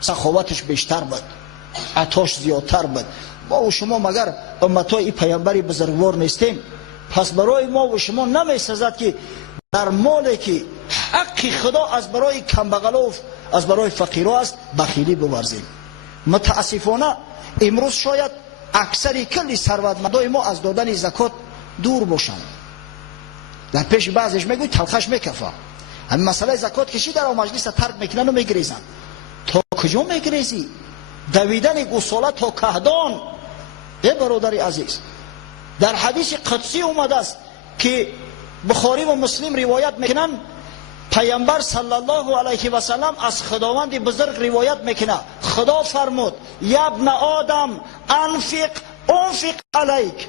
سخاوتش بیشتر بود، عطاش زیادتر بود. ما و شما مگر امتای پیامبری بزرگوار نیستیم؟ پس برای ما و شما نمیسزد که در مالی که حق خدا از برای کمبغلا و از برای فقیرا است بخیلی بورزیم؟ متاسفانه امروز شاید اکثر کلی ثروتمندای ما از دادن زکات دور باشند. در پیش بعضیش میگوی تلخش میکفه. همین مسئله زکات کشی در مجلس ترک میکنن و میگریزن. تا کجا میگریزی؟ دویدن گوساله تا کهدان. ای برادر عزیز، در حدیث قدسی اومده است که بخاری و مسلم روایت میکنن، پیامبر صلی الله علیه و سلم از خداوند بزرگ روایت میکنه، خدا فرمود یا ابن آدم انفق علیک،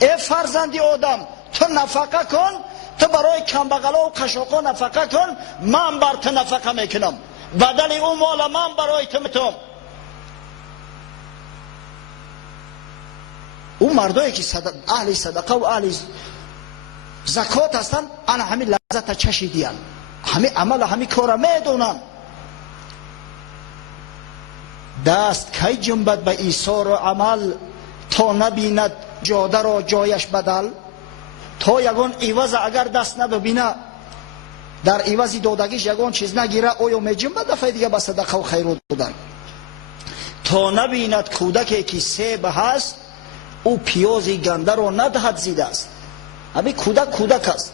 ای فرزند آدم تو نفقه کن، تو برای کمبغلا و قشاقا نفقه کن، من بر تو نفقه میکنم، بدل اون مال من برای تو میتم. اون مردایی که اهل صدقه و اهل زکات هستن، انا همین لذت چشیدین، همین عمل همین کار میدونن. دست کی جنبد به ایثار و عمل، تا نبیند جاده را جایش بدل. تا یگان عوض اگر دست نبینه، در عوضی دادگیش یگان چیز نگیره، اویا می جنبد دفعه دیگه به صدقه و خیرات دادن. تا نبیند کودکی که سیب هست، او پیازی گنده را ندهد زیده است. همین کودک است،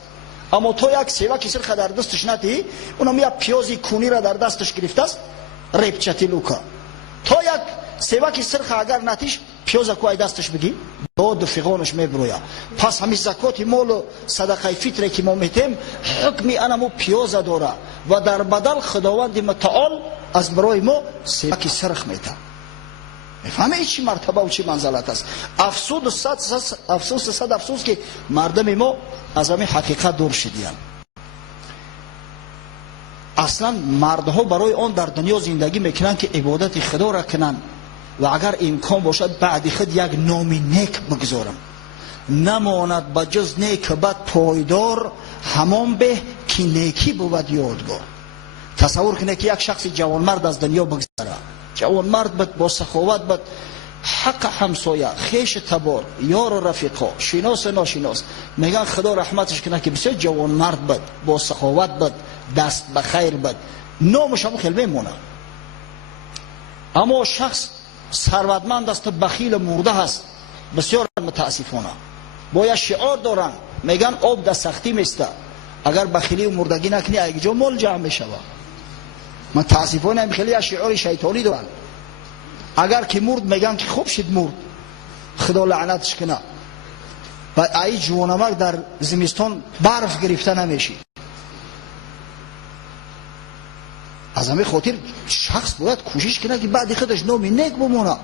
اما تو یک سیوک سرخ در دستش ندهی، اونم یک پیازی کونی را در دستش گرفته است، ریپچتی لوکا. تو یک سیوک سرخ اگر ندهیش، پیاز کوی دستش بگی، داد و فیغانش میبرویا. پس همین زکات مال و صدقه فطره که ما میتیم، حکمی انمو پیاز داره و در بدل خداوند متعال از برای ما سیوک سرخ میته. میفهمه چی مرتبه و چی منزلت است. افسوس که مردم ما از همین حقیقت دور شدیان. اصلا مردها برای آن در دنیا زندگی میکنن که عبادت خدا را کنن و اگر امکان باشد بعد خود یک نام نیک بگذارم، نماند با جز نیک بد پایدار، همان به که نیکی بود یادگار. تصور کنه که یک شخص جوانمرد از دنیا بگذره، جوانمرد بود، با سخاوت بود، حق همسایه، خیش تبار، یار و رفیقا، شناس ناشناس، میگن خدا رحمتش کنه که بسیار جوانمرد بود، با سخاوت بود، دست به خیر بود، نامش هم خیلی میمونه. اما شخص ثروتمند است، بخیل مرده هست، بسیار متاسفانه. باید شعار دارن، میگن آب در سختی میسته، اگر بخیلی و مردگی نکنی یک جا مال جمع میشوه. متاسفانه هم خیلی از شعار شیطانی دارن، اگر که مرد میگن که خوب شد مرد، خدا لعنتش کنه. و ای جوانمرد در زمستان برف گرفته نمیشی. از همه خاطر شخص باید کوشش کنه که بعد خودش نام نیک بمونه.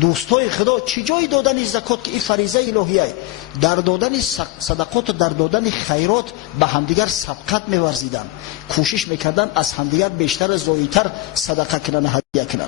دوستای خدا چی جای دادن زکات که این فریضه الهیه، در دادن صدقات و در دادن خیرات به همدیگر سبقت می‌ورزیدن، کوشش میکردن از همدیگر بیشتر زاییتر صدقه کنن، هدیه کنن.